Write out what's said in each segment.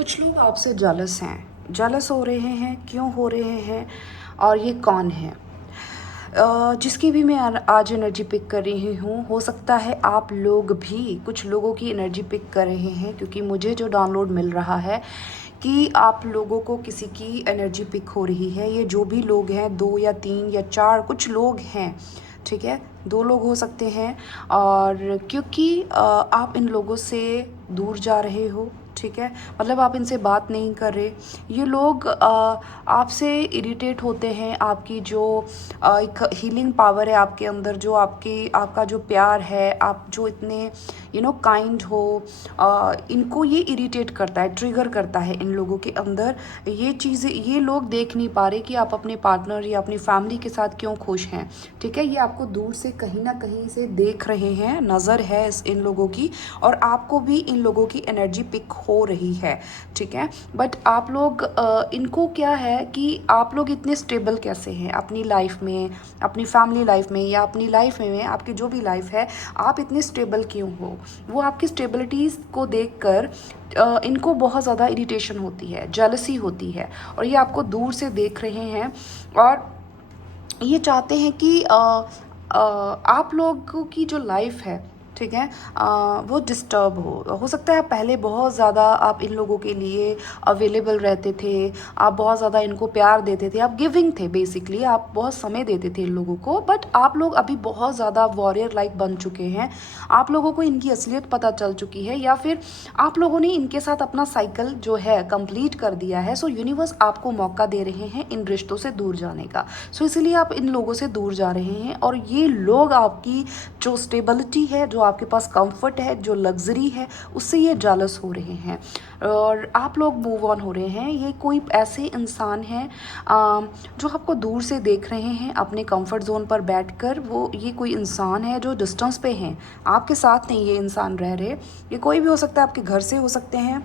कुछ लोग आपसे जेलस हैं, जेलस हो रहे हैं, क्यों हो रहे हैं और ये कौन है? जिसकी भी मैं आज एनर्जी पिक कर रही हूँ, हो सकता है आप लोग भी कुछ लोगों की एनर्जी पिक कर रहे हैं, क्योंकि मुझे जो डाउनलोड मिल रहा है कि आप लोगों को किसी की एनर्जी पिक हो रही है। ये जो भी लोग हैं, 2 या 3 या 4 कुछ लोग हैं, ठीक है, 2 लोग हो सकते हैं। और क्योंकि आप इन लोगों से दूर जा रहे हो, ठीक है, मतलब आप इनसे बात नहीं कर रहे। ये लोग आपसे इरिटेट होते हैं। आपकी जो एक हीलिंग पावर है आपके अंदर, जो आपका जो प्यार है, आप जो इतने काइंड हो, इनको ये इरिटेट करता है, ट्रिगर करता है इन लोगों के अंदर ये चीज़ें। ये लोग देख नहीं पा रहे कि आप अपने पार्टनर या अपनी फैमिली के साथ क्यों खुश हैं, ठीक है। ये आपको दूर से कहीं ना कहीं से देख रहे हैं, नज़र है इन लोगों की, और आपको भी इन लोगों की एनर्जी पिक हो रही है, ठीक है। बट आप लोग इनको क्या है कि आप लोग इतने स्टेबल कैसे हैं अपनी लाइफ में, अपनी फैमिली लाइफ में या अपनी लाइफ में, आपकी जो भी लाइफ है, आप इतने स्टेबल क्यों हो? वो आपकी स्टेबिलिटीज़ को देखकर इनको बहुत ज़्यादा इरिटेशन होती है, जेलसी होती है, और ये आपको दूर से देख रहे हैं और ये चाहते हैं कि आप लोगों की जो लाइफ है, ठीक है, वो डिस्टर्ब हो सकता है पहले बहुत ज़्यादा आप इन लोगों के लिए अवेलेबल रहते थे, आप बहुत ज़्यादा इनको प्यार देते थे, आप गिविंग थे, बेसिकली आप बहुत समय देते थे इन लोगों को। बट आप लोग अभी बहुत ज़्यादा वॉरियर लाइक बन चुके हैं, आप लोगों को इनकी असलियत पता चल चुकी है, या फिर आप लोगों ने इनके साथ अपना साइकिल जो है कंप्लीट कर दिया है। सो यूनिवर्स आपको मौका दे रहे हैं इन रिश्तों से दूर जाने का। सो इसीलिए आप इन लोगों से दूर जा रहे हैं, और ये लोग आपकी जो स्टेबिलिटी है, जो आपके पास कंफर्ट है, जो लग्जरी है, उससे ये जेलस हो रहे हैं और आप लोग मूव ऑन हो रहे हैं। ये कोई ऐसे इंसान हैं जो आपको दूर से देख रहे हैं अपने कंफर्ट जोन पर बैठकर। ये कोई इंसान है जो डिस्टेंस पे हैं, आपके साथ नहीं ये इंसान रह रहे। ये कोई भी हो सकता है, आपके घर से हो सकते हैं,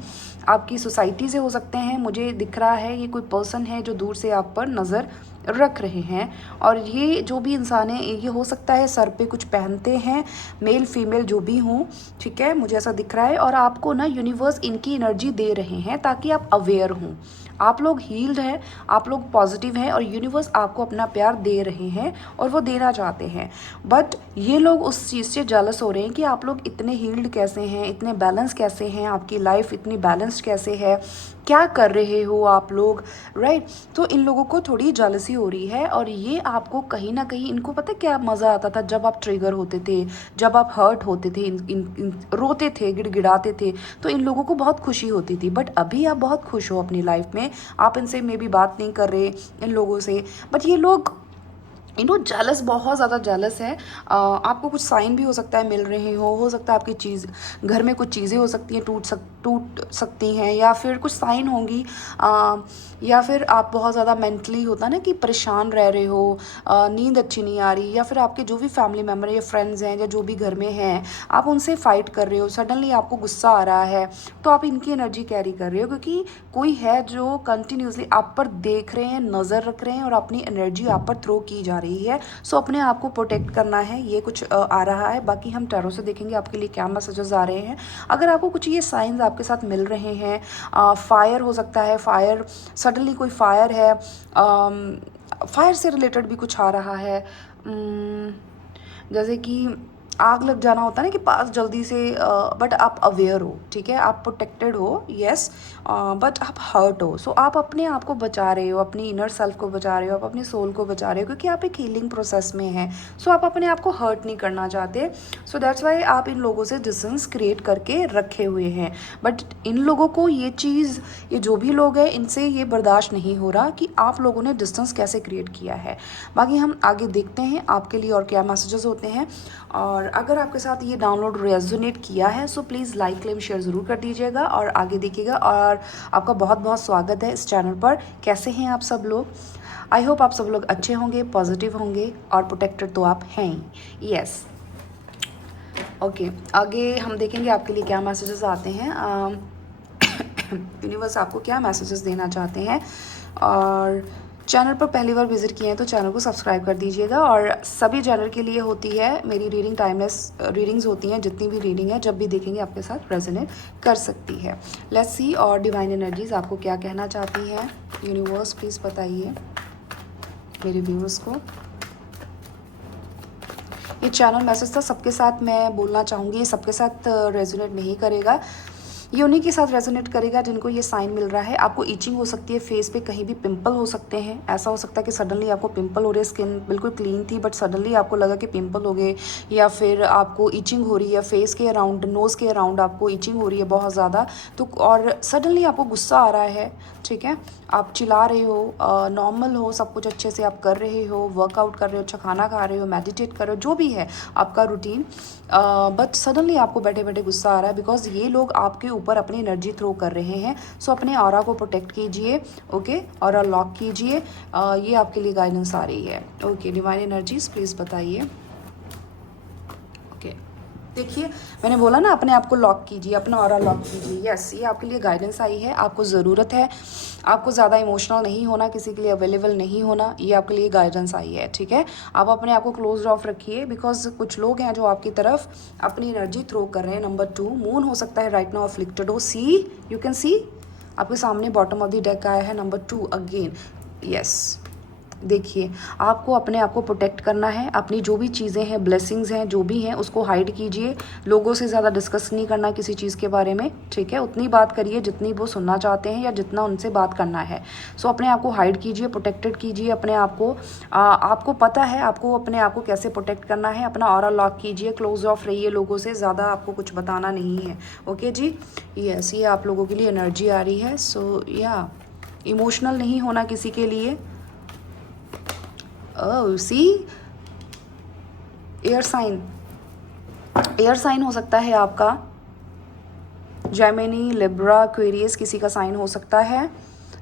आपकी सोसाइटी से हो सकते हैं। मुझे दिख रहा है ये कोई पर्सन है जो दूर से आप पर नज़र रख रहे हैं। और ये जो भी इंसान है, ये हो सकता है सर पे कुछ पहनते हैं, मेल फीमेल जो भी हों, ठीक है, मुझे ऐसा दिख रहा है। और आपको ना यूनिवर्स इनकी एनर्जी दे रहे हैं ताकि आप अवेयर हों। आप लोग हील्ड हैं, आप लोग पॉजिटिव हैं, और यूनिवर्स आपको अपना प्यार दे रहे हैं और वो देना चाहते हैं। बट ये लोग उस चीज़ से जेलस हो रहे हैं कि आप लोग इतने हील्ड कैसे हैं, इतने बैलेंस कैसे हैं, आपकी लाइफ इतनी बैलेंस्ड कैसे है, क्या कर रहे हो आप लोग, राइट। तो इन लोगों को थोड़ी जेलसी हो रही है, और ये आपको कहीं ना कहीं, इनको पता है क्या मज़ा आता था जब आप ट्रिगर होते थे, जब आप हर्ट होते थे, रोते थे, गिड़गिड़ाते थे, तो इन लोगों को बहुत खुशी होती थी। बट अभी आप बहुत खुश हो अपनी लाइफ में, आप इनसे मे बी बात नहीं कर रहे इन लोगों से। बट ये लोग जेलस, बहुत ज़्यादा जेलस है। आपको कुछ साइन भी हो सकता है मिल रहे हो सकता है आपकी चीज़, घर में कुछ चीज़ें हो सकती हैं टूट सकती हैं, या फिर कुछ साइन होंगी, या फिर आप बहुत ज़्यादा मेंटली होता ना कि परेशान रह रहे हो, नींद अच्छी नहीं आ रही, या फिर आपके जो भी फैमिली मेम्बर या फ्रेंड्स हैं या जो भी घर में हैं, आप उनसे फाइट कर रहे हो, सडनली आपको गुस्सा आ रहा है, तो आप इनकी एनर्जी कैरी कर रहे हो, क्योंकि कोई है जो कंटिन्यूसली आप पर देख रहे हैं, नज़र रख रहे हैं, और अपनी एनर्जी आप पर थ्रो की जा रही है। सो अपने आप को प्रोटेक्ट करना है, ये कुछ आ रहा है। बाकी हम टैरो से देखेंगे आपके लिए क्या मैसेजेस आ रहे हैं। अगर आपको कुछ ये साइंस आपके साथ मिल रहे हैं, फायर हो सकता है, फायर, सडनली कोई फायर है, फायर से रिलेटेड भी कुछ आ रहा है, जैसे कि आग लग जाना होता है ना कि पास जल्दी से, बट आप अवेयर हो, ठीक है, आप प्रोटेक्टेड हो, यस, बट आप हर्ट हो। सो आप अपने आप को बचा रहे हो, अपनी इनर सेल्फ को बचा रहे हो, आप अपनी सोल को बचा रहे हो, क्योंकि आप एक हीलिंग प्रोसेस में हैं। सो आप अपने आप को हर्ट नहीं करना चाहते। सो दैट्स वाई आप इन लोगों से डिस्टेंस क्रिएट करके रखे हुए हैं। बट इन लोगों को ये चीज़, ये जो भी लोग हैं, इनसे ये बर्दाश्त नहीं हो रहा कि आप लोगों ने डिस्टेंस कैसे क्रिएट किया है। बाकी हम आगे देखते हैं आपके लिए और क्या मैसेजेस होते हैं। और अगर आपके साथ ये डाउनलोड रेजोनेट किया है, so please like, claim, share ज़रूर कर दीजिएगा और आगे देखिएगा। और आपका बहुत बहुत स्वागत है इस चैनल पर। कैसे हैं आप सब लोग? आई होप आप सब लोग अच्छे होंगे, पॉजिटिव होंगे, और प्रोटेक्टेड तो आप हैं ही, यस। ओके, आगे हम देखेंगे आपके लिए क्या मैसेजेस आते हैं, यूनिवर्स आपको क्या मैसेजेस देना चाहते हैं। और चैनल पर पहली बार विजिट किए हैं तो चैनल को सब्सक्राइब कर दीजिएगा। और सभी चैनल के लिए होती है मेरी रीडिंग, टाइमलेस रीडिंग्स होती हैं। जितनी भी रीडिंग है जब भी देखेंगे आपके साथ रेजोनेट कर सकती है। लेट्स सी और डिवाइन एनर्जीज आपको क्या कहना चाहती हैं। यूनिवर्स प्लीज़ बताइए मेरे व्यूअर्स को। ये चैनल मैसेज था, सबके साथ मैं बोलना चाहूँगी, ये सबके साथ रेजोनेट नहीं करेगा। ये उन्हीं के साथ रेजोनेट करेगा जिनको ये साइन मिल रहा है। आपको ईचिंग हो सकती है, फेस पे कहीं भी पिंपल हो सकते हैं। ऐसा हो सकता है कि सडनली आपको पिंपल हो रहे, स्किन बिल्कुल क्लीन थी बट सडनली आपको लगा कि पिंपल हो गए, या फिर आपको ईचिंग हो रही है फेस के अराउंड, नोज़ के अराउंड आपको ईचिंग हो रही है बहुत ज़्यादा। तो और सडनली आपको गुस्सा आ रहा है, ठीक है, आप चिल्ला रहे हो, नॉर्मल हो, सब कुछ अच्छे से आप कर रहे हो, वर्कआउट कर रहे हो, अच्छा खाना खा रहे हो, मेडिटेट कर रहे हो, जो भी है आपका रूटीन, बट सडनली आपको बैठे बैठे गुस्सा आ रहा है बिकॉज ये लोग आपके ऊपर अपनी एनर्जी थ्रो कर रहे हैं। सो अपने ऑरा को प्रोटेक्ट कीजिए, ओके, ऑरा लॉक कीजिए। ये आपके लिए गाइडेंस आ रही है। ओके, डिवाइन एनर्जीज प्लीज़ बताइए। देखिए मैंने बोला ना, अपने आप को लॉक कीजिए, अपना ऑरा लॉक कीजिए। यस, ये आपके लिए गाइडेंस आई है, आपको ज़रूरत है। आपको ज़्यादा इमोशनल नहीं होना, किसी के लिए अवेलेबल नहीं होना, ये आपके लिए गाइडेंस आई है, ठीक है। आप अपने आप को क्लोज ऑफ रखिए बिकॉज कुछ लोग हैं जो आपकी तरफ अपनी एनर्जी थ्रो कर रहे हैं। नंबर 2, मून हो सकता है राइट नाउ अफ्लिक्टेड हो। सी, यू कैन सी आपके सामने बॉटम ऑफ द डेक आया है नंबर 2 अगेन। यस, देखिए आपको अपने आप को प्रोटेक्ट करना है। अपनी जो भी चीज़ें हैं, ब्लेसिंग्स हैं, जो भी हैं, उसको हाइड कीजिए। लोगों से ज़्यादा डिस्कस नहीं करना किसी चीज़ के बारे में, ठीक है। उतनी बात करिए जितनी वो सुनना चाहते हैं या जितना उनसे बात करना है। सो अपने आप को हाइड कीजिए, प्रोटेक्टेड कीजिए अपने आप को। आपको पता है आपको अपने आप को कैसे प्रोटेक्ट करना है। अपना ऑरा लॉक कीजिए, क्लोज ऑफ रहिए लोगों से, ज़्यादा आपको कुछ बताना नहीं है, ओके जी। यस, ये आप लोगों के लिए एनर्जी आ रही है। सो या इमोशनल नहीं होना किसी के लिए। सी, एयर साइन, एयर साइन हो सकता है आपका, जेमिनी, लिब्रा, एक्वेरियस किसी का साइन हो सकता है।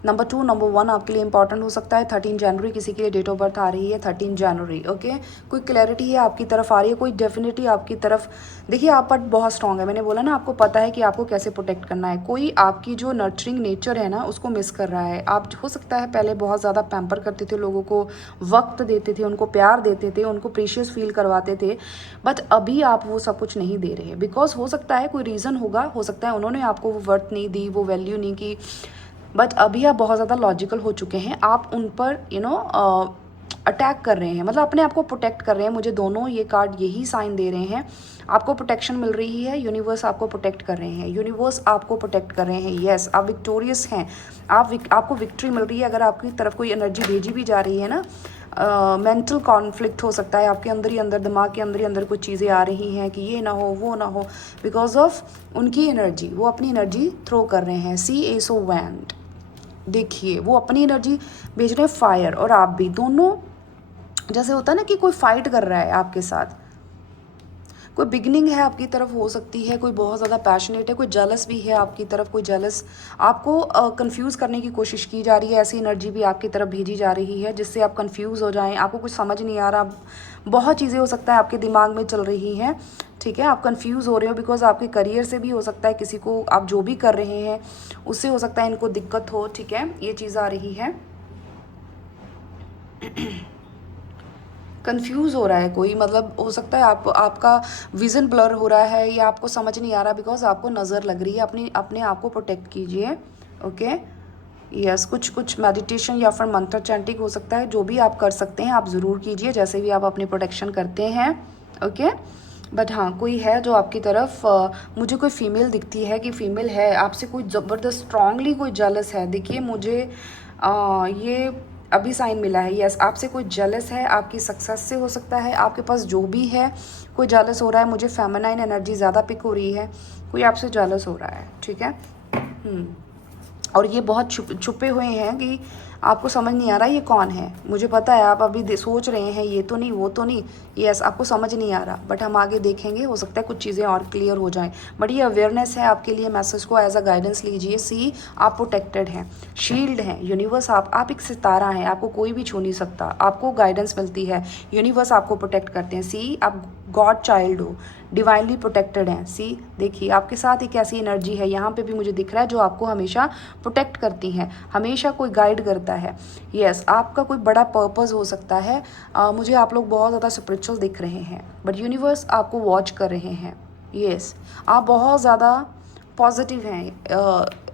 नंबर 2, नंबर 1 आपके लिए इंपॉर्टेंट हो सकता है। 13 जनवरी किसी के लिए डेट ऑफ बर्थ आ रही है, 13 जनवरी, ओके। कोई क्लैरिटी है आपकी तरफ आ रही है, कोई डेफिनेटली आपकी तरफ। देखिए आप पर बहुत स्ट्रांग है, मैंने बोला ना, आपको पता है कि आपको कैसे प्रोटेक्ट करना है। कोई आपकी जो नर्चरिंग नेचर है ना, उसको मिस कर रहा है। आप हो सकता है पहले बहुत ज़्यादा पैम्पर करते थे, लोगों को वक्त देते थे, उनको प्यार देते थे, उनको प्रीशियस फील करवाते थे, बट अभी आप वो सब कुछ नहीं दे रहे बिकॉज हो सकता है कोई रीज़न होगा, हो सकता है उन्होंने आपको वो वर्थ नहीं दी, वो वैल्यू नहीं की, बट अभी आप बहुत ज़्यादा लॉजिकल हो चुके हैं। आप उन पर अटैक कर रहे हैं, मतलब अपने आप को प्रोटेक्ट कर रहे हैं। मुझे दोनों ये कार्ड यही साइन दे रहे हैं। आपको प्रोटेक्शन मिल रही है, यूनिवर्स आपको प्रोटेक्ट कर रहे हैं, यूनिवर्स आपको प्रोटेक्ट कर रहे हैं। यस, आप विक्टोरियस हैं, आपको विक्ट्री मिल रही है। अगर आपकी तरफ कोई एनर्जी भेजी भी जा रही है ना, मेंटल कॉन्फ्लिक्ट हो सकता है आपके अंदर ही अंदर, दिमाग के अंदर ही अंदर कुछ चीज़ें आ रही हैं कि ये ना हो, वो ना हो, बिकॉज ऑफ उनकी एनर्जी, वो अपनी एनर्जी थ्रो कर रहे हैं। सी, एस ऑफ वैंड, देखिए वो अपनी एनर्जी भेज रहे हैं। फायर और आप भी, दोनों जैसे होता है ना कि कोई फाइट कर रहा है आपके साथ। कोई बिगनिंग है आपकी तरफ हो सकती है, कोई बहुत ज़्यादा पैशनेट है, कोई जेलस भी है आपकी तरफ, कोई जेलस आपको कंफ्यूज करने की कोशिश की जा रही है। ऐसी एनर्जी भी आपकी तरफ भेजी जा रही है जिससे आप कंफ्यूज हो जाएं, आपको कुछ समझ नहीं आ रहा। बहुत चीज़ें हो सकता है आपके दिमाग में चल रही हैं, ठीक है। आप कंफ्यूज हो रहे हो बिकॉज आपके करियर से भी हो सकता है, किसी को आप जो भी कर रहे हैं उससे हो सकता है इनको दिक्कत हो, ठीक है। ये चीज़ आ रही है। कंफ्यूज हो रहा है कोई, मतलब हो सकता है आपका विज़न ब्लर हो रहा है या आपको समझ नहीं आ रहा बिकॉज आपको नज़र लग रही है। अपने आप को प्रोटेक्ट कीजिए, ओके। यस, कुछ मेडिटेशन या फिर मंत्र चैंटिंग हो सकता है, जो भी आप कर सकते हैं आप ज़रूर कीजिए, जैसे भी आप अपनी प्रोटेक्शन करते हैं, ओके। बट हाँ, कोई है जो आपकी तरफ मुझे कोई फीमेल दिखती है कि फीमेल है आपसे कोई ज़बरदस्त स्ट्रांगली कोई जेलस है। देखिए मुझे ये अभी साइन मिला है। यस, आपसे कोई जेलस है, आपकी सक्सेस से हो सकता है, आपके पास जो भी है कोई जेलस हो रहा है। मुझे फेमिनाइन एनर्जी ज़्यादा पिक हो रही है, कोई आपसे जेलस हो रहा है, ठीक है। और ये बहुत छुपे हुए हैं कि आपको समझ नहीं आ रहा ये कौन है। मुझे पता है आप अभी सोच रहे हैं ये तो नहीं, वो तो नहीं, यस, आपको समझ नहीं आ रहा, बट हम आगे देखेंगे, हो सकता है कुछ चीज़ें और क्लियर हो जाएं। बट ये अवेयरनेस है आपके लिए, मैसेज को एज अ गाइडेंस लीजिए। सी, आप प्रोटेक्टेड हैं, शील्ड हैं, यूनिवर्स आप एक सितारा हैं, आपको कोई भी छू नहीं सकता, आपको गाइडेंस मिलती है, यूनिवर्स आपको प्रोटेक्ट करते हैं। सी, आप गॉड चाइल्ड हो, डिवाइनली प्रोटेक्टेड हैं। सी, देखिए आपके साथ एक ऐसी एनर्जी है यहाँ पे भी मुझे दिख रहा है जो आपको हमेशा प्रोटेक्ट करती हैं, हमेशा कोई गाइड करता सकता है। यस, आपका कोई बड़ा पर्पस हो सकता है। मुझे आप लोग बहुत ज़्यादा स्पिरिचुअल दिख रहे हैं, बट यूनिवर्स आपको वॉच कर रहे हैं। यस, आप बहुत ज़्यादा पॉजिटिव हैं।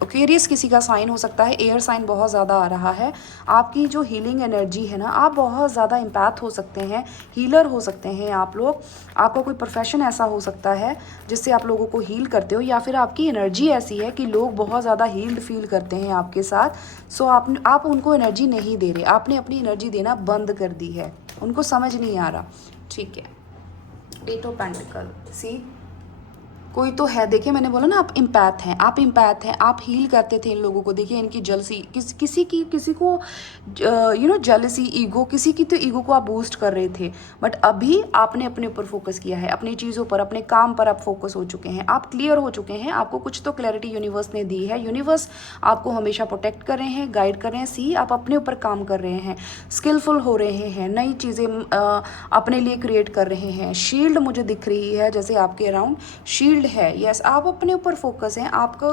एक्वेरियस किसी का साइन हो सकता है, एयर साइन बहुत ज़्यादा आ रहा है। आपकी जो हीलिंग एनर्जी है ना, आप बहुत ज़्यादा इम्पैक्ट हो सकते हैं, हीलर हो सकते हैं आप लोग। आपका कोई प्रोफेशन ऐसा हो सकता है जिससे आप लोगों को हील करते हो, या फिर आपकी एनर्जी ऐसी है कि लोग बहुत ज़्यादा हील्ड फील करते हैं आपके साथ। सो आप उनको एनर्जी नहीं दे रहे, आपने अपनी एनर्जी देना बंद कर दी है, उनको समझ नहीं आ रहा। ठीक है, 8 ऑफ पेंटिकल, सी कोई तो है। देखिए मैंने बोला ना, आप इम्पैथ हैं, आप इम्पैथ हैं, आप हील करते थे इन लोगों को। देखिए इनकी जलसी, किसी को जेलसी, ईगो, किसी की तो ईगो को आप बूस्ट कर रहे थे, बट अभी आपने अपने ऊपर फोकस किया है, अपनी चीज़ों पर, अपने काम पर आप फोकस हो चुके हैं, आप क्लियर हो चुके हैं। आपको कुछ तो क्लैरिटी यूनिवर्स ने दी है। यूनिवर्स आपको हमेशा प्रोटेक्ट कर रहे हैं, गाइड कर रहे हैं। सी, आप अपने ऊपर काम कर रहे हैं, स्किलफुल हो रहे हैं, नई चीज़ें अपने लिए क्रिएट कर रहे हैं। शील्ड मुझे दिख रही है, जैसे आपके अराउंड शील्ड है। यस, आप अपने ऊपर फोकस हैं, आपको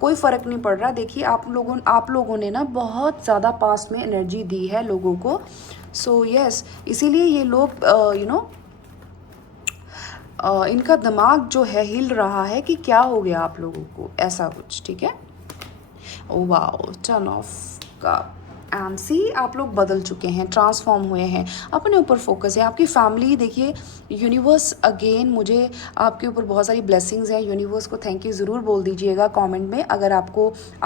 कोई फर्क नहीं पड़ रहा। देखिए आप लोगों ने ना बहुत ज़्यादा पास्ट में एनर्जी दी है लोगों को। सो यस, इसीलिए ये लोग इनका दिमाग जो है हिल रहा है कि क्या हो गया आप लोगों को, ऐसा कुछ। ठीक है, वाओ, टर्न ऑफ का एंड सी, आप लोग बदल चुके हैं, ट्रांसफॉर्म हुए हैं, अपने ऊपर फोकस है। आपकी फैमिली, देखिए यूनिवर्स अगेन, मुझे आपके ऊपर बहुत सारी ब्लेसिंग्स हैं। यूनिवर्स को थैंक यू ज़रूर बोल दीजिएगा कमेंट में। अगर आप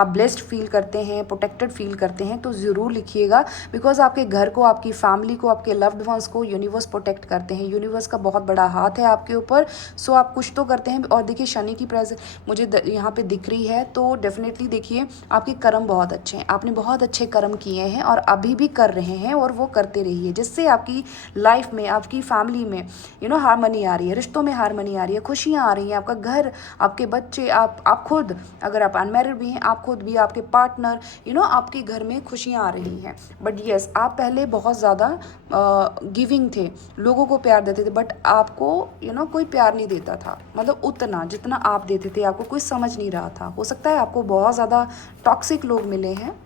ब्लेस्ड फील करते हैं, प्रोटेक्टेड फील करते हैं, तो ज़रूर लिखिएगा। बिकॉज आपके घर को, आपकी फैमिली को, आपके लव्ड वंस को यूनिवर्स प्रोटेक्ट करते हैं। यूनिवर्स का बहुत बड़ा हाथ है आपके ऊपर। सो आप कुछ तो करते हैं। और देखिए शनि की प्रेजेंस मुझे यहाँ पे दिख रही है, तो डेफिनेटली देखिए आपके कर्म बहुत अच्छे हैं, आपने बहुत अच्छे कर्म किए हैं और अभी भी कर रहे हैं, और वो करते रहिए, जिससे आपकी लाइफ में, आपकी फैमिली में हारमनी आ रही है, रिश्तों में हारमनी आ रही है, खुशियाँ आ रही हैं। आपका घर, आपके बच्चे, आप खुद, अगर आप अनमैरिड भी हैं, आप खुद भी, आपके पार्टनर, आपके घर में खुशियाँ आ रही हैं। बट यस, आप पहले बहुत ज़्यादा गिविंग थे, लोगों को प्यार देते थे, बट आपको कोई प्यार नहीं देता था, मतलब उतना जितना आप देते थे, आपको कोई समझ नहीं रहा था। हो सकता है आपको बहुत ज़्यादा टॉक्सिक लोग मिले हैं।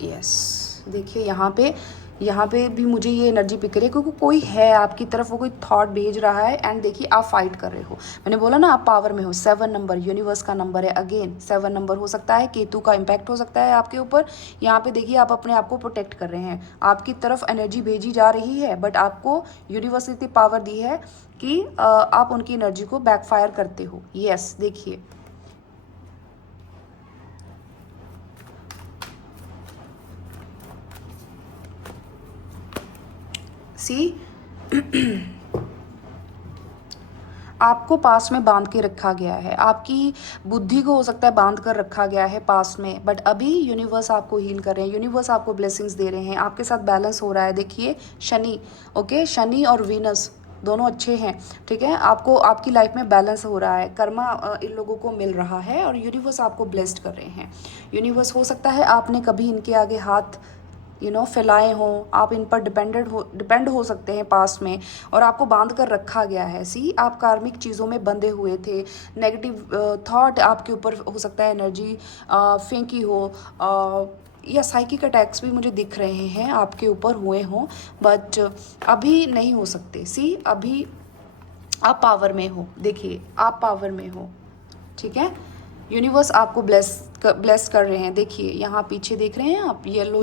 यस, देखिए यहाँ पे भी मुझे ये एनर्जी पिक रही है, क्योंकि कोई है आपकी तरफ, वो कोई थॉट भेज रहा है। एंड देखिए आप फाइट कर रहे हो, मैंने बोला ना आप पावर में हो। 7 नंबर यूनिवर्स का नंबर है, अगेन 7 नंबर हो सकता है, केतु का इम्पैक्ट हो सकता है आपके ऊपर। यहाँ पे देखिए आप अपने आप को प्रोटेक्ट कर रहे हैं, आपकी तरफ एनर्जी भेजी जा रही है, बट आपको यूनिवर्स इतनी पावर दी है कि आप उनकी एनर्जी को बैकफायर करते हो। यस, देखिए सी आपको पास्ट में बांध के रखा गया है, आपकी बुद्धि को हो सकता है बांध कर रखा गया है पास्ट में, बट अभी यूनिवर्स आपको हील कर रहे हैं, यूनिवर्स आपको ब्लेसिंग्स दे रहे हैं, आपके साथ बैलेंस हो रहा है। देखिए शनि, ओके, शनि और वीनस दोनों अच्छे हैं, ठीक है। आपको आपकी लाइफ में बैलेंस हो रहा है, कर्मा इन लोगों को मिल रहा है, और यूनिवर्स आपको ब्लेस्ड कर रहे हैं। यूनिवर्स, हो सकता है आपने कभी इनके आगे हाथ फैलाए हों, आप इन पर डिपेंड हो सकते हैं पास्ट में, और आपको बांध कर रखा गया है। सी, आप कार्मिक चीज़ों में बंधे हुए थे, नेगेटिव थॉट आपके ऊपर हो सकता है एनर्जी फेंकी हो, या साइकिक अटैक्स भी मुझे दिख रहे हैं आपके ऊपर हुए हों, बट अभी नहीं हो सकते। सी, अभी आप पावर में हो, देखिए आप पावर में हो, ठीक है। यूनिवर्स आपको ब्लेस कर रहे हैं। देखिए यहाँ पीछे देख रहे हैं आप, येलो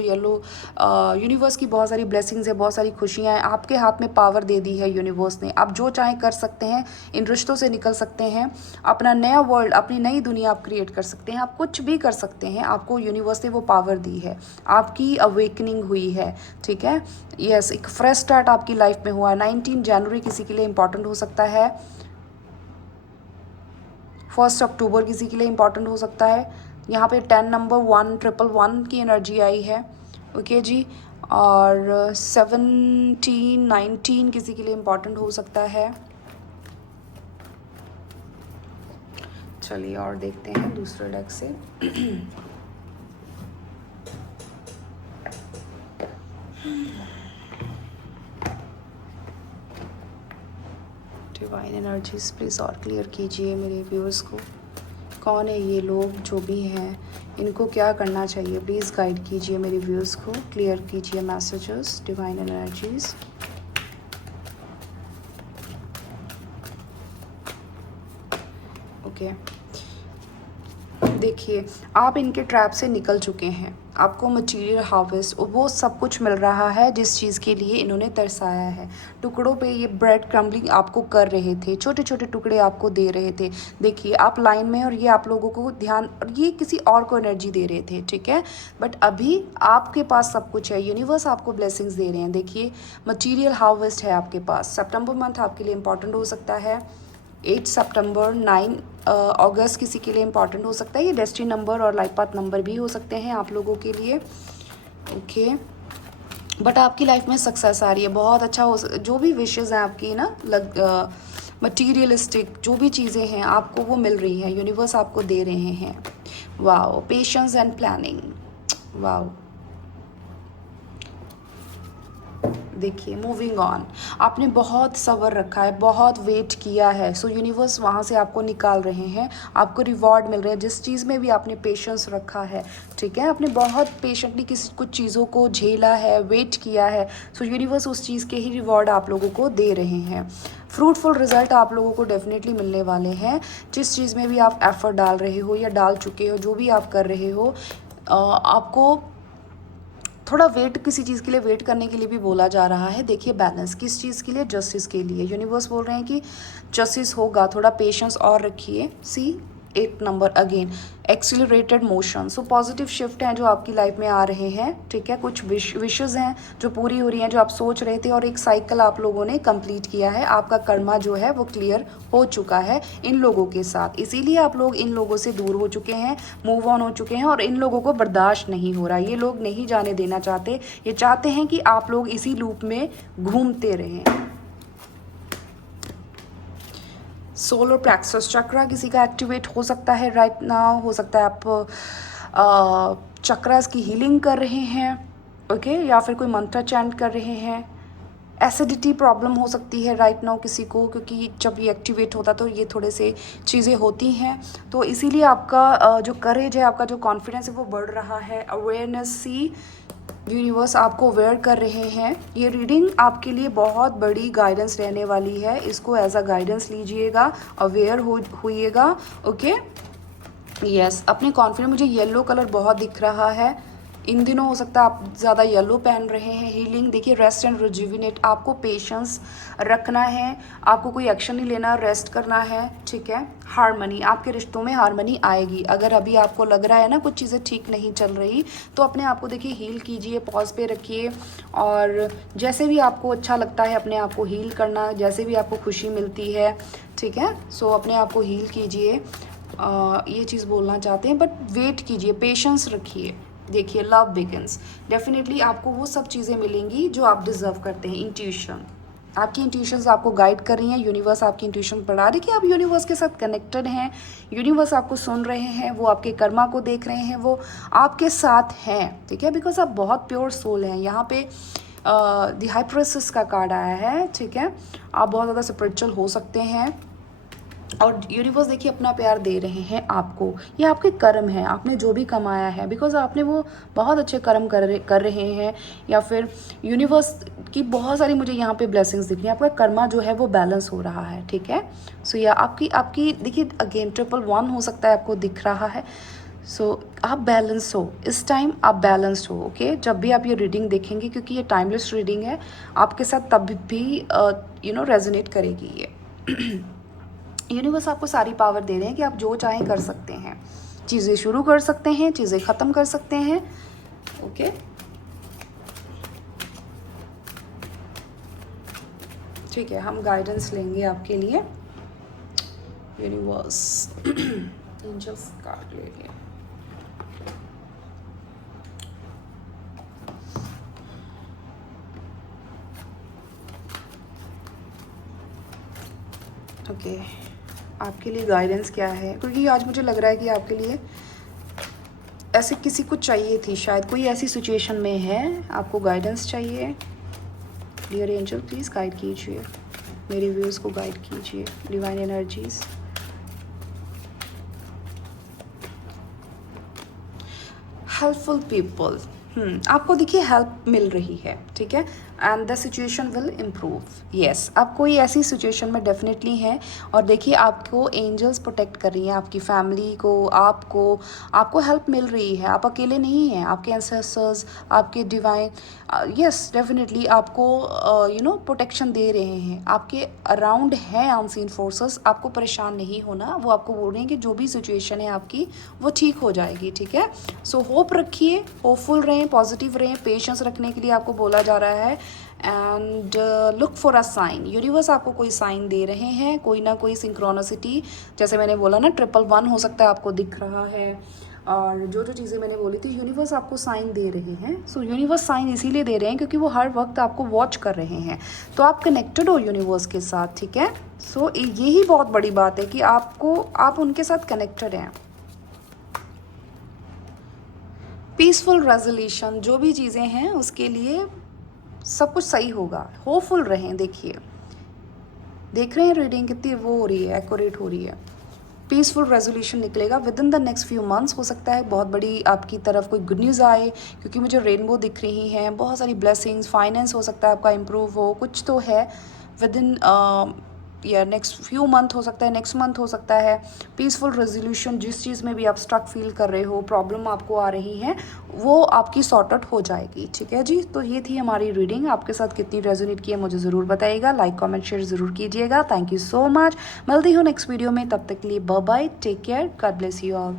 यूनिवर्स की बहुत सारी ब्लेसिंग्स है, बहुत सारी खुशियाँ हैं। आपके हाथ में पावर दे दी है यूनिवर्स ने, आप जो चाहें कर सकते हैं, इन रिश्तों से निकल सकते हैं, अपना नया वर्ल्ड, अपनी नई दुनिया आप क्रिएट कर सकते हैं, आप कुछ भी कर सकते हैं। आपको यूनिवर्स ने वो पावर दी है, आपकी अवेकनिंग हुई है, ठीक है। यस, एक फ्रेश स्टार्ट आपकी लाइफ में हुआ है। 19 जनवरी किसी के लिए इंपॉर्टेंट हो सकता है, 1 अक्टूबर किसी के लिए इंपॉर्टेंट हो सकता है। यहाँ पे 10 नंबर 1111 की एनर्जी आई है, ओके जी। और 17 19 किसी के लिए इंपॉर्टेंट हो सकता है। चलिए और देखते हैं दूसरे डेक से। डिवाइन एनर्जीज प्लीज़ और क्लियर कीजिए मेरे व्यूअर्स को कौन है ये लोग जो भी हैं, इनको क्या करना चाहिए? प्लीज़ गाइड कीजिए मेरे व्यूज़ को, क्लियर कीजिए मैसेजेस, डिवाइन एनर्जीज। ओके, देखिए आप इनके ट्रैप से निकल चुके हैं। आपको मटेरियल हार्वेस्ट वो सब कुछ मिल रहा है जिस चीज़ के लिए इन्होंने तरसाया है। टुकड़ों पे ये ब्रेड क्रम्बलिंग आपको कर रहे थे, छोटे छोटे टुकड़े आपको दे रहे थे। देखिए आप लाइन में, और ये आप लोगों को ध्यान, और ये किसी और को एनर्जी दे रहे थे, ठीक है। बट अभी आपके पास सब कुछ है, यूनिवर्स आपको ब्लेसिंग्स दे रहे हैं। देखिए मटीरियल हार्वेस्ट है आपके पास। सितंबर मंथ आपके लिए इंपॉर्टेंट हो सकता है। 8 सितंबर, 9 अगस्त किसी के लिए इंपॉर्टेंट हो सकता है। ये डेस्टिनी नंबर और लाइफ पाथ नंबर भी हो सकते हैं आप लोगों के लिए। ओके, बट आपकी लाइफ में सक्सेस आ रही है, बहुत अच्छा हो। जो भी विशेज़ हैं आपकी ना, मटीरियलिस्टिक जो भी चीज़ें हैं आपको वो मिल रही हैं, यूनिवर्स आपको दे रहे हैं। Wow, patience and planning, wow. देखिए मूविंग ऑन, आपने बहुत सब्र रखा है, बहुत वेट किया है, सो यूनिवर्स वहाँ से आपको निकाल रहे हैं, आपको रिवॉर्ड मिल रहे हैं जिस चीज़ में भी आपने पेशेंस रखा है, ठीक है। आपने बहुत पेशेंटली कुछ चीज़ों को झेला है, वेट किया है, सो यूनिवर्स उस चीज़ के ही रिवॉर्ड आप लोगों को दे रहे हैं। फ्रूटफुल रिजल्ट आप लोगों को डेफिनेटली मिलने वाले हैं। जिस चीज़ में भी आप एफर्ट डाल रहे हो या डाल चुके हो, जो भी आप कर रहे हो, आपको थोड़ा वेट, किसी चीज़ के लिए वेट करने के लिए भी बोला जा रहा है। देखिए बैलेंस, किस चीज़ के लिए? जस्टिस के लिए। यूनिवर्स बोल रहे हैं कि जस्टिस होगा, थोड़ा पेशेंस और रखिए। सी 8 number again, accelerated motion, so positive shift हैं जो आपकी लाइफ में आ रहे हैं, ठीक है। कुछ विशेज़ हैं जो पूरी हो रही हैं, जो आप सोच रहे थे, और एक साइकिल आप लोगों ने कंप्लीट किया है। आपका कर्मा जो है वो क्लियर हो चुका है इन लोगों के साथ, इसीलिए आप लोग इन लोगों से दूर हो चुके हैं, मूव ऑन हो चुके हैं, और इन लोगों को बर्दाश्त नहीं हो रहा। ये लोग नहीं जाने देना चाहते, ये चाहते हैं कि आप लोग इसी लूप में घूमते रहें। सोलर प्लेक्सस चक्रा किसी का एक्टिवेट हो सकता है राइट नाउ, हो सकता है आप चक्रास की हीलिंग कर रहे हैं, ओके, या फिर कोई मंत्र चैंट कर रहे हैं। एसिडिटी प्रॉब्लम हो सकती है राइट नाउ किसी को, क्योंकि जब ये एक्टिवेट होता तो ये थोड़े से चीज़ें होती हैं, तो इसीलिए आपका जो करेज है, आपका जो कॉन्फिडेंस है वो बढ़ रहा है। अवेयरनेस सी यूनिवर्स आपको अवेयर कर रहे हैं। ये रीडिंग आपके लिए बहुत बड़ी गाइडेंस रहने वाली है, इसको एज अ गाइडेंस लीजिएगा, अवेयर होइएगा, ओके। यस, अपने कॉन्फिडेंस, मुझे येलो कलर बहुत दिख रहा है इन दिनों, हो सकता है आप ज़्यादा येलो पहन रहे हैं। हीलिंग, देखिए रेस्ट एंड रिजुविनेट, आपको पेशेंस रखना है, आपको कोई एक्शन नहीं लेना, रेस्ट करना है, ठीक है। हारमनी, आपके रिश्तों में हारमनी आएगी। अगर अभी आपको लग रहा है ना कुछ चीज़ें ठीक नहीं चल रही, तो अपने आप को देखिए हील कीजिए, पॉज पे रखिए, और जैसे भी आपको अच्छा लगता है अपने आप को हील करना, जैसे भी आपको खुशी मिलती है, ठीक है। सो अपने आप को हील कीजिए, ये चीज़ बोलना चाहते हैं, बट वेट कीजिए, पेशेंस रखिए। देखिए लव बिगिंस, डेफिनेटली आपको वो सब चीज़ें मिलेंगी जो आप डिजर्व करते हैं। इंट्यूशन, आपकी इंट्यूशंस आपको गाइड कर रही हैं, यूनिवर्स आपकी इंट्यूशन बढ़ा रही है कि आप यूनिवर्स के साथ कनेक्टेड हैं, यूनिवर्स आपको सुन रहे हैं, वो आपके कर्मा को देख रहे हैं, वो आपके साथ हैं, ठीक है। बिकॉज आप बहुत प्योर सोल हैं। यहाँ पे द हाई प्रिंसेस का कार्ड आया है, ठीक है। आप बहुत ज़्यादा स्पिरिचुअल हो सकते हैं, और यूनिवर्स देखिए अपना प्यार दे रहे हैं आपको। ये आपके कर्म हैं, आपने जो भी कमाया है, बिकॉज आपने वो बहुत अच्छे कर्म कर रहे हैं, या फिर यूनिवर्स की बहुत सारी मुझे यहाँ पे ब्लेसिंग्स दिख रही हैं। आपका कर्मा जो है वो बैलेंस हो रहा है, ठीक है। सो या आपकी देखिए अगेन 111 हो सकता है आपको दिख रहा है। सो आप बैलेंस हो, इस टाइम आप बैलेंस्ड हो, ओके। जब भी आप ये रीडिंग देखेंगे, क्योंकि ये टाइमलेस रीडिंग है, आपके साथ तब भी रेजोनेट करेगी ये। यूनिवर्स आपको सारी पावर दे रहे हैं कि आप जो चाहें कर सकते हैं, चीज़ें शुरू कर सकते हैं, चीज़ें ख़त्म कर सकते हैं, ओके। ठीक है, हम गाइडेंस लेंगे आपके लिए। यूनिवर्स एंजल्स कार्ड ले लिया। ओके, आपके लिए गाइडेंस क्या है? क्योंकि आज मुझे लग रहा है कि आपके लिए ऐसे किसी को चाहिए थी, शायद कोई ऐसी सिचुएशन में है, आपको गाइडेंस चाहिए। डियर एंजल प्लीज़ गाइड कीजिए, मेरे व्यूज़ को गाइड कीजिए, डिवाइन एनर्जीज। हेल्पफुल पीपल, आपको देखिए हेल्प मिल रही है, ठीक है, and the situation will improve. Yes, आप कोई ऐसी सिचुएशन में डेफिनेटली हैं और देखिए आपको एंजल्स प्रोटेक्ट कर रही हैं, आपकी फैमिली को, आपको हेल्प मिल रही है, आप अकेले नहीं हैं, आपके एंसेस्टर्स, आपके डिवाइन, यस डेफिनेटली आपको प्रोटेक्शन दे रहे हैं, आपके अराउंड हैं अनसीन फोर्सेस। आपको परेशान नहीं होना, वो आपको बोल रहे हैं कि जो भी सिचुएशन है आपकी वो ठीक हो जाएगी, ठीक है। सो होप रखिए, होपफुल रहें, पॉजिटिव रहें, पेशेंस रखने के लिए आपको बोला जा रहा है and look for a sign. Universe आपको कोई साइन दे रहे हैं, कोई ना कोई सिंक्रोनिसिटी, जैसे मैंने बोला ना 111 हो सकता है आपको दिख रहा है, और जो जो चीज़ें मैंने बोली थी यूनिवर्स आपको साइन दे रहे हैं। सो यूनिवर्स साइन इसीलिए दे रहे हैं क्योंकि वो हर वक्त आपको वॉच कर रहे हैं, तो आप कनेक्टेड हो यूनिवर्स के साथ, ठीक है। सो यही बहुत बड़ी बात है कि आप उनके साथ कनेक्टेड हैं। पीसफुल रेजोल्यूशन, जो भी चीज़ें हैं उसके लिए सब कुछ सही होगा, होपफुल रहें। देखिए, देख रहे हैं रीडिंग कितनी वो हो रही है, एक्यूरेट हो रही है। पीसफुल रेजोल्यूशन निकलेगा with in the next few months. हो सकता है बहुत बड़ी आपकी तरफ कोई गुड न्यूज़ आए, क्योंकि मुझे रेनबो दिख रही हैं, बहुत सारी ब्लेसिंग्स, फाइनेंस हो सकता है आपका इम्प्रूव हो, कुछ तो है विद इन या नेक्स्ट फ्यू मंथ, हो सकता है नेक्स्ट मंथ, हो सकता है। पीसफुल रेजोल्यूशन, जिस चीज़ में भी आप स्ट्रक फील कर रहे हो, प्रॉब्लम आपको आ रही है, वो आपकी सॉर्ट आउट हो जाएगी, ठीक है जी। तो ये थी हमारी रीडिंग, आपके साथ कितनी रेजोनेट की है मुझे ज़रूर बताइएगा, लाइक कमेंट शेयर ज़रूर कीजिएगा। थैंक यू सो मच, मिलती हूँ नेक्स्ट वीडियो में, तब तक के लिए bye bye, take care, God bless you all.